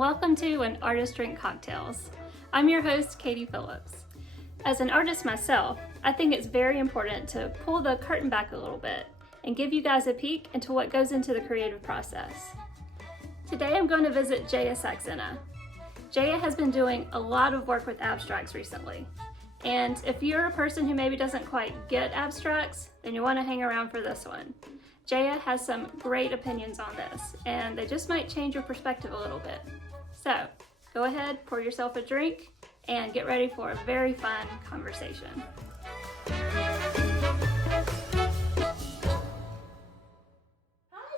welcome to An Artist Drink Cocktails. I'm your host, Katie Phillips. As an artist myself, I think it's very important to pull the curtain back a little bit and give you guys a peek into what goes into the creative process. Today I'm going to visit Jaya Saxena. Jaya has been doing a lot of work with abstracts recently. And if you're a person who maybe doesn't quite get abstracts, then you want to hang around for this one. Jaya has some great opinions on this, and they just might change your perspective a little bit. So, go ahead, pour yourself a drink, and get ready for a very fun conversation.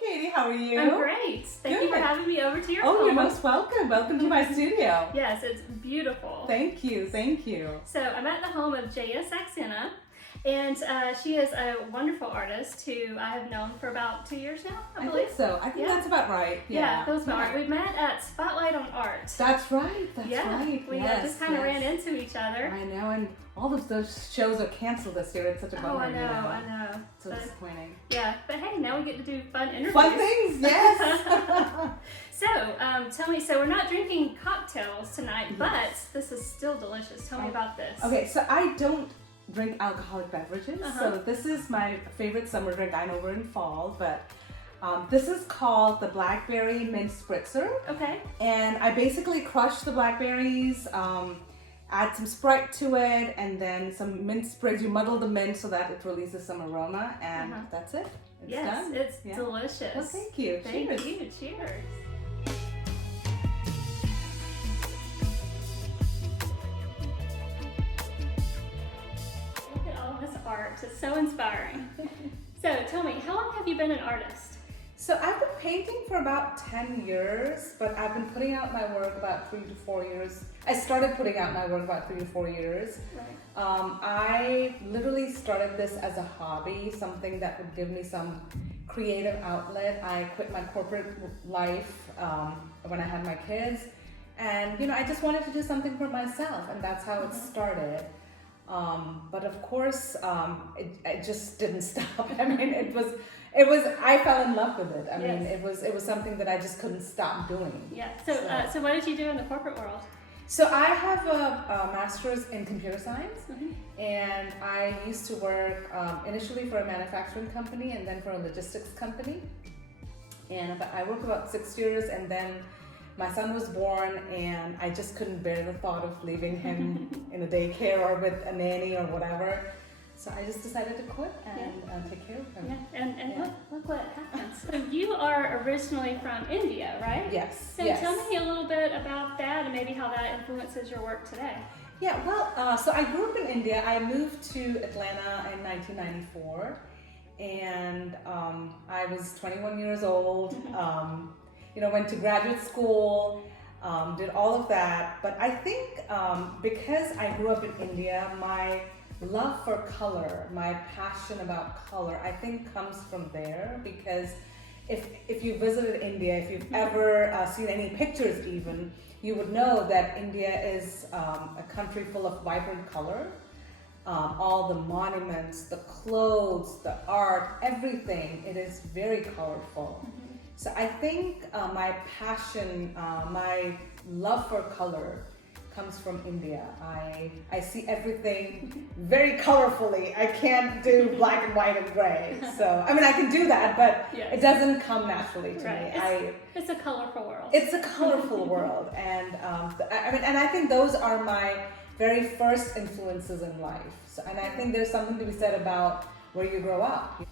Katie, how are you? I'm great. Thank you for having me over to your home. Oh, you're most welcome. Welcome to my studio. Yes, it's beautiful. Thank you, thank you. So I'm at the home of Jaya Saxena, and she is a wonderful artist who I have known for about 2 years now, I believe. Think so. I think that's about right. Yeah, that was about right. We met at Spotlight on Art. That's right. That's right. We just kind of ran into each other. I know, and all of those shows are canceled this year. It's such a bummer. Oh, I know. So disappointing. Yeah, but hey, now we get to do fun interviews. Fun things, yes. So, tell me, so we're not drinking cocktails tonight, but this is still delicious. Tell me about this. Okay, so I don't drink alcoholic beverages, so this is my favorite summer drink. I know we're in fall, but this is called the Blackberry Mint Spritzer. Okay. And I basically crush the blackberries, add some Sprite to it, and then some mint sprigs. You muddle the mint so that it releases some aroma, and that's it. It's done. It's delicious. Well, thank you. Thank you. Cheers. Look at all this art. It's so inspiring. So tell me, how long have you been an artist? So I've been painting for about 10 years, but I've been putting out my work about 3 to 4 years. I started putting out my work about 3 to 4 years. Right. I literally started this as a hobby, something that would give me some creative outlet. I quit my corporate life when I had my kids, and I just wanted to do something for myself, and that's how it started. But of course, it just didn't stop. I mean, it was. I fell in love with it. I mean, it was something that I just couldn't stop doing. Yeah. So what did you do in the corporate world? So I have a master's in computer science, and I used to work initially for a manufacturing company and then for a logistics company. And I worked about 6 years, and then my son was born, and I just couldn't bear the thought of leaving him in a daycare or with a nanny or whatever. So I just decided to quit and take care of him. Yeah, and look what happens. So you are originally from India, right? Yes. So tell me a little bit about that and maybe how that influences your work today. Yeah, well, so I grew up in India. I moved to Atlanta in 1994, and I was 21 years old. Went to graduate school, did all of that. But I think because I grew up in India, my love for color, my passion about color, I think comes from there, because if you visited India, if you've ever seen any pictures even, you would know that India is a country full of vibrant color. All the monuments, the clothes, the art, everything, it is very colorful. So I think my passion, my love for color comes from India. I see everything very colorfully. I can't do black and white and gray. So, I mean, I can do that, but it doesn't come naturally to me. It's a colorful world. It's a colorful world. And I think those are my very first influences in life. So, and I think there's something to be said about where you grow up.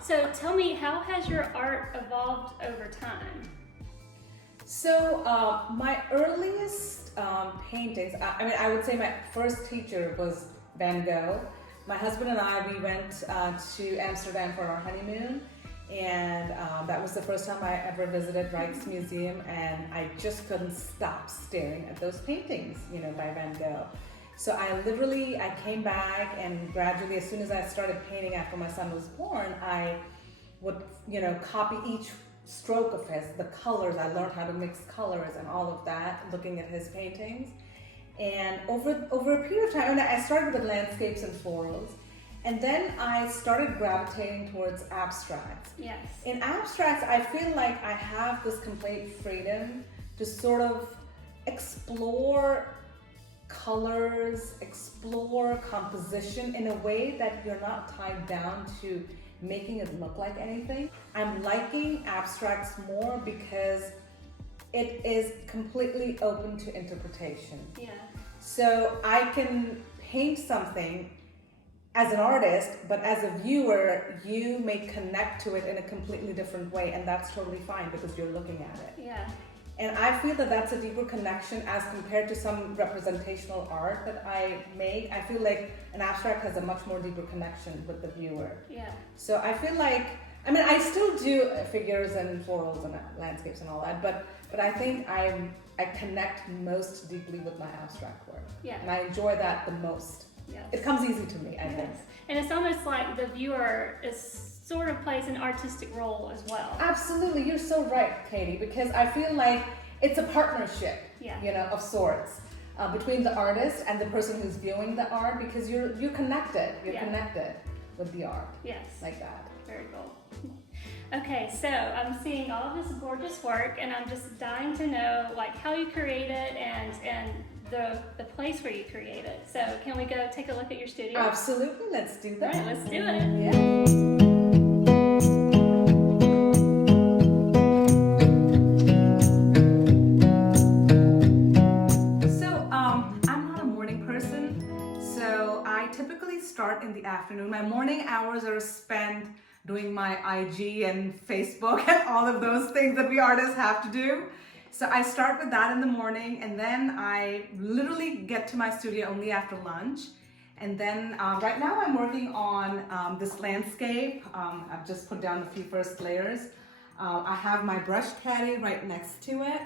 So tell me, how has your art evolved over time? So my earliest paintings, I would say my first teacher was Van Gogh. My husband and I, we went to Amsterdam for our honeymoon, and that was the first time I ever visited Rijksmuseum, and I just couldn't stop staring at those paintings, by Van Gogh. So I came back, and gradually, as soon as I started painting after my son was born, I would, copy each stroke of his, the colors. I learned how to mix colors and all of that, looking at his paintings. And over a period of time, I started with landscapes and florals, and then I started gravitating towards abstracts. Yes. In abstracts, I feel like I have this complete freedom to to sort of explore colors, explore composition in a way that you're not tied down to making it look like anything. I'm liking abstracts more because it is completely open to interpretation. Yeah. So I can paint something as an artist, but as a viewer, you may connect to it in a completely different way, and that's totally fine because you're looking at it. Yeah. And I feel that that's a deeper connection as compared to some representational art that I make. I feel like an abstract has a much more deeper connection with the viewer. Yeah. So I feel like, I mean, I still do figures and florals and landscapes and all that, but I think I connect most deeply with my abstract work. Yeah. And I enjoy that the most. Yes. It comes easy to me, I think. And it's almost like the viewer sort of plays an artistic role as well. Absolutely, you're so right, Katie, because I feel like it's a partnership, Yeah. you know, of sorts between the artist and the person who's viewing the art, because you're connected. You're Yeah. connected with the art. Yes. Like that. Very cool. Okay, so I'm seeing all of this gorgeous work, and I'm just dying to know like how you create it and the place where you create it. So can we go take a look at your studio? Absolutely, let's do that. All right, let's do it. Yeah. Start in the afternoon. My morning hours are spent doing my IG and Facebook and all of those things that we artists have to do. So I start with that in the morning, and then I literally get to my studio only after lunch. And then right now I'm working on this landscape. I've just put down a few first layers. I have my brush caddy right next to it.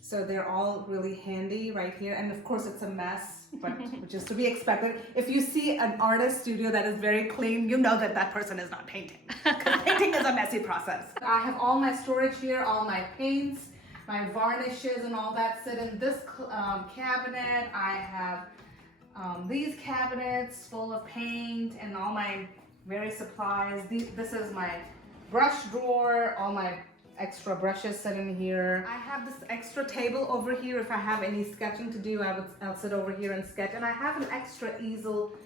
So they're all really handy right here. And of course it's a mess, but which is to be expected. If you see an artist studio that is very clean, you know that that person is not painting. Because painting is a messy process. I have all my storage here, all my paints, my varnishes and all that sit in this cabinet. I have these cabinets full of paint and all my various supplies. This is my brush drawer, all my extra brushes sit in here. I have this extra table over here. If I have any sketching to do, I'll sit over here and sketch. And I have an extra easel,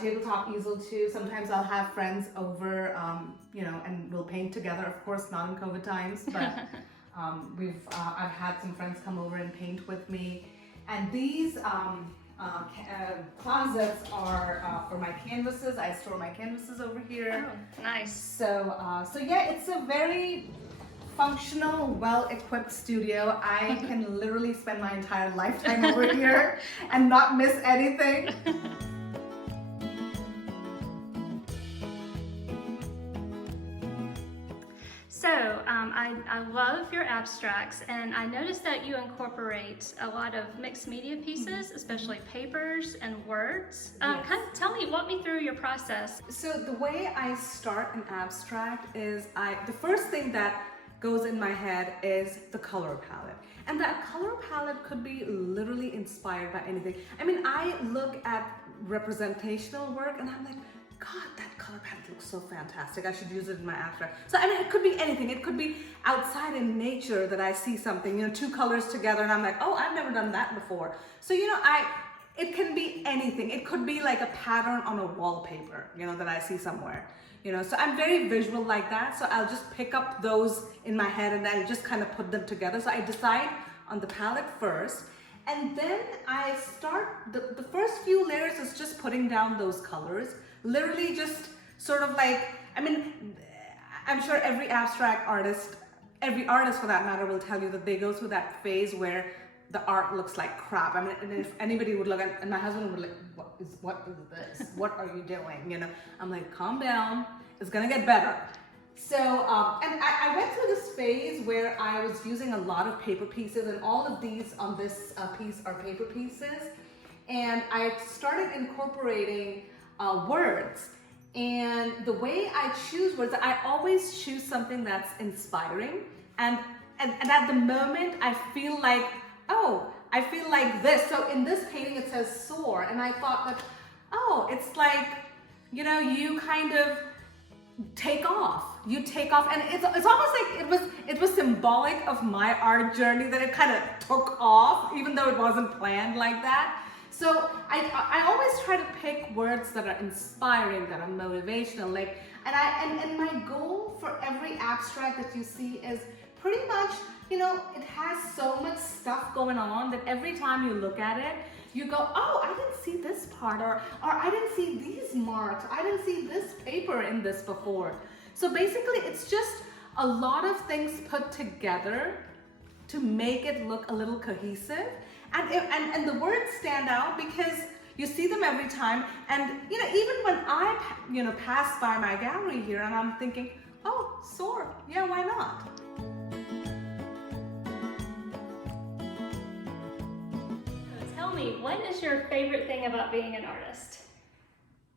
tabletop easel too. Sometimes I'll have friends over, you know, and we'll paint together. Of course, not in COVID times, but I've had some friends come over and paint with me. And these closets are for my canvases. I store my canvases over here. Oh, nice. So yeah, it's a very functional, well-equipped studio. I can literally spend my entire lifetime over here and not miss anything. So I love your abstracts, and I noticed that you incorporate a lot of mixed media pieces, especially papers and words. Yes. Walk me through your process. So the way I start an abstract is the first thing that goes in my head is the color palette. And that color palette could be literally inspired by anything. I mean, I look at representational work and I'm like, God, that color palette looks so fantastic. I should use it in my abstract. So I mean, it could be anything. It could be outside in nature that I see something, you know, two colors together and I'm like, oh, I've never done that before. So, you know, it can be anything. It could be like a pattern on a wallpaper, you know, that I see somewhere. You know, so I'm very visual like that. So I'll just pick up those in my head and then just kind of put them together. So I decide on the palette first, and then I start, the first few layers is just putting down those colors. Literally just sort of like, I mean, I'm sure every abstract artist, every artist for that matter will tell you that they go through that phase where the art looks like crap. I mean, and if anybody would look at, and my husband would like, what is this? What are you doing? You know, I'm like, calm down, it's gonna get better. So, and I went through this phase where I was using a lot of paper pieces, and all of these on this piece are paper pieces. And I started incorporating words. And the way I choose words, I always choose something that's inspiring. And at the moment, I feel like, oh, I feel like this. So in this painting, it says soar. And I thought that, oh, it's like, you know, you kind of take off. You take off, and it's almost like it was symbolic of my art journey that it kind of took off, even though it wasn't planned like that. So I always try to pick words that are inspiring, that are motivational, like, and my goal for every abstract that you see is pretty much, you know, it has so much stuff going on that every time you look at it, you go, oh, I didn't see this part, or I didn't see these marks, I didn't see this paper in this before. So basically, it's just a lot of things put together to make it look a little cohesive. And the words stand out because you see them every time. And, you know, even when I, you know, pass by my gallery here and I'm thinking, oh, sword, yeah, why not? Tell me, what is your favorite thing about being an artist?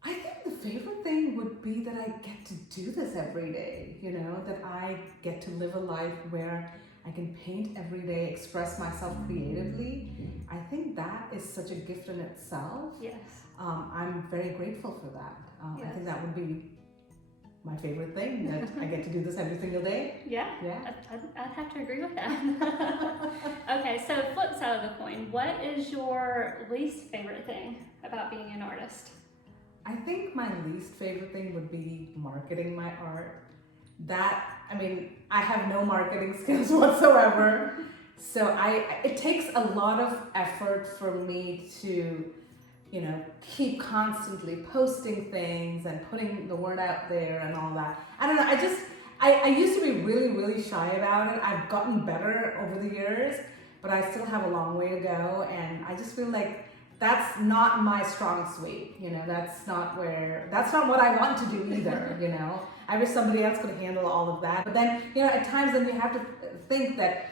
I think the favorite thing would be that I get to do this every day, you know, that I get to live a life where I can paint every day, express myself creatively. I think that is such a gift in itself. Yes. I'm very grateful for that. Yes. I think that would be my favorite thing, that I get to do this every single day. Yeah, I'd have to agree with that. Okay, so flip side of the coin, what is your least favorite thing about being an artist? I think my least favorite thing would be marketing my art. I mean, I have no marketing skills whatsoever. So it takes a lot of effort for me to, you know, keep constantly posting things and putting the word out there and all that. I don't know, I used to be really, really shy about it. I've gotten better over the years, but I still have a long way to go. And I just feel like that's not my strong suite, you know, that's not what I want to do either, you know. I wish somebody else could handle all of that. But then, you know, at times then you have to think that,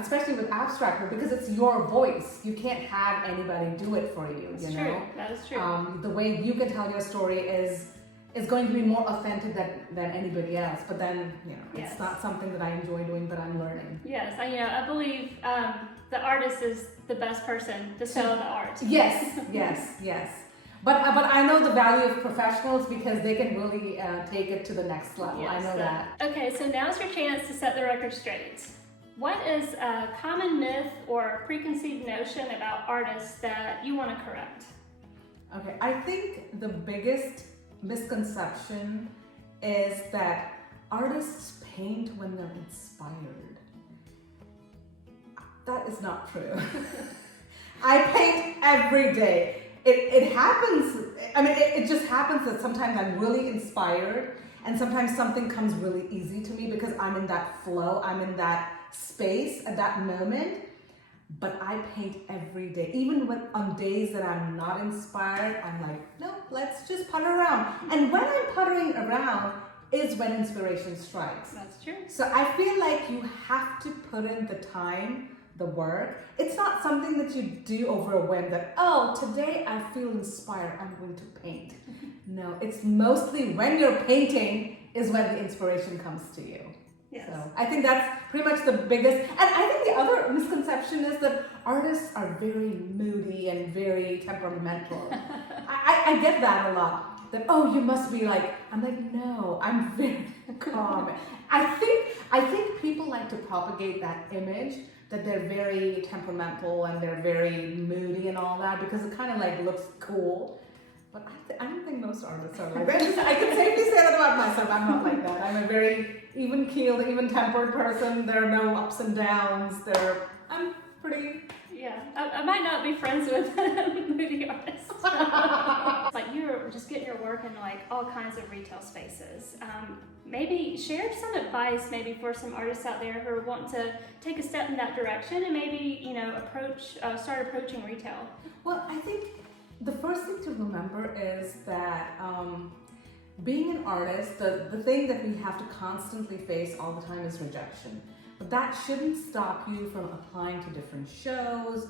especially with abstract work, because it's your voice, you can't have anybody do it for you, That's you true. know. That is true. The way you can tell your story is going to be more authentic than anybody else. But then, you know, Yes. It's not something that I enjoy doing, but I'm learning. Yes, I believe the artist is the best person to sell the art. Yes, yes. But I know the value of professionals because they can really take it to the next level. Yes, I know that. Okay, so now's your chance to set the record straight. What is a common myth or preconceived notion about artists that you want to correct? Okay, I think the biggest misconception is that artists paint when they're inspired. That is not true. I paint every day. It happens, I mean, it just happens that sometimes I'm really inspired and sometimes something comes really easy to me because I'm in that flow, I'm in that space at that moment. But I paint every day. Even on days that I'm not inspired, I'm like, no, let's just putter around. And when I'm puttering around is when inspiration strikes. That's true. So I feel like you have to put in the time, the work. It's not something that you do over a whim that, oh, today I feel inspired, I'm going to paint. No, it's mostly when you're painting is when the inspiration comes to you. Yes. So I think that's pretty much the biggest, and I think the other misconception is that artists are very moody and very temperamental. I get that a lot. That, oh, you must be like, I'm like, no, I'm very calm. I think people like to propagate that image that they're very temperamental and they're very moody and all that because it kind of like looks cool. But I don't think most artists are like that. I can safely say that about myself. I'm not like that. I'm a very even-keeled, even-tempered person. There are no ups and downs. I'm pretty... Yeah, I might not be friends with movie artists. It's like you're just getting your work in like all kinds of retail spaces. Maybe share some advice maybe for some artists out there who want to take a step in that direction and maybe, you know, start approaching retail. Well, I think the first thing to remember is that being an artist, the thing that we have to constantly face all the time is rejection. But that shouldn't stop you from applying to different shows,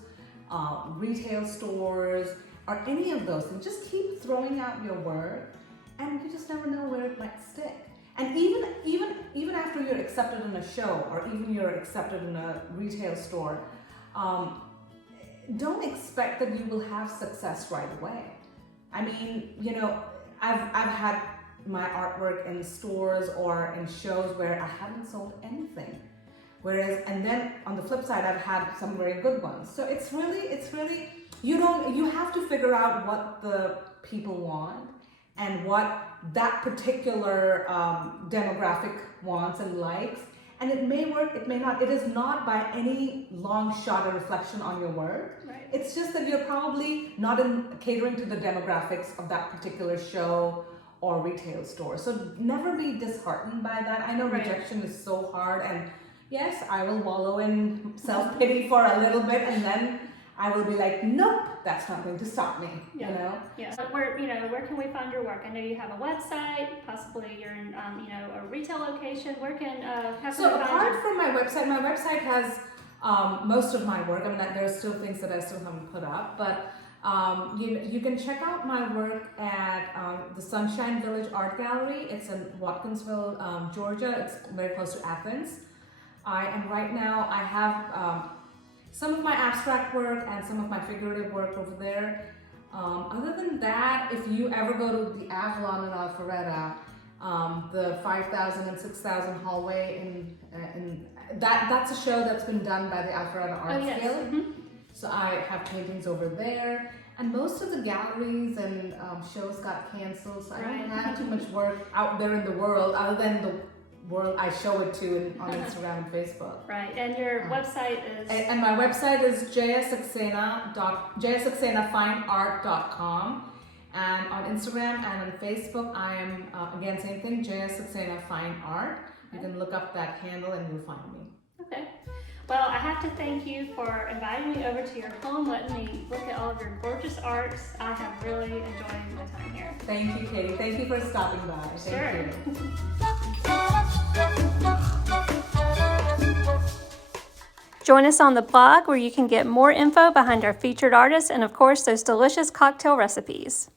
retail stores, or any of those things. Just keep throwing out your work, and you just never know where it might stick. And even after you're accepted in a show, or even you're accepted in a retail store, don't expect that you will have success right away. I mean, you know, I've had my artwork in stores or in shows where I haven't sold anything. Whereas, and then on the flip side, I've had some very good ones. So it's really, you have to figure out what the people want and what that particular demographic wants and likes. And it may work, it may not. It is not by any long shot a reflection on your work. Right. It's just that you're probably not catering to the demographics of that particular show or retail store. So never be disheartened by that. I know rejection is so hard, and yes, I will wallow in self-pity for a little bit, and then I will be like, nope, that's not going to stop me, you know? Yeah. So where can we find your work? I know you have a website, possibly you're in, a retail location. Where can, So apart from my website has most of my work. I mean, there are still things that I still haven't put up, but you can check out my work at the Sunshine Village Art Gallery. It's in Watkinsville, Georgia. It's very close to Athens. I have some of my abstract work and some of my figurative work over there. Other than that, if you ever go to the Avalon in Alpharetta, the 5,000 and 6,000 hallway that's a show that's been done by the Alpharetta Art Gallery. Mm-hmm. So I have paintings over there, and most of the galleries and shows got canceled, so I don't have too much work out there in the world other than the world I show it to on Instagram and Facebook. Right, and your website is? And my website is jayasxenafineart.com. And on Instagram and on Facebook, I am, again, same thing, Jayas Saxena Fine Art. You can look up that handle and you'll find me. Okay. Well, I have to thank you for inviting me over to your home, letting me look at all of your gorgeous arts. I have really enjoyed the time here. Thank you, Katie. Thank you for stopping by. Thank you. Join us on the blog where you can get more info behind our featured artists and, of course, those delicious cocktail recipes.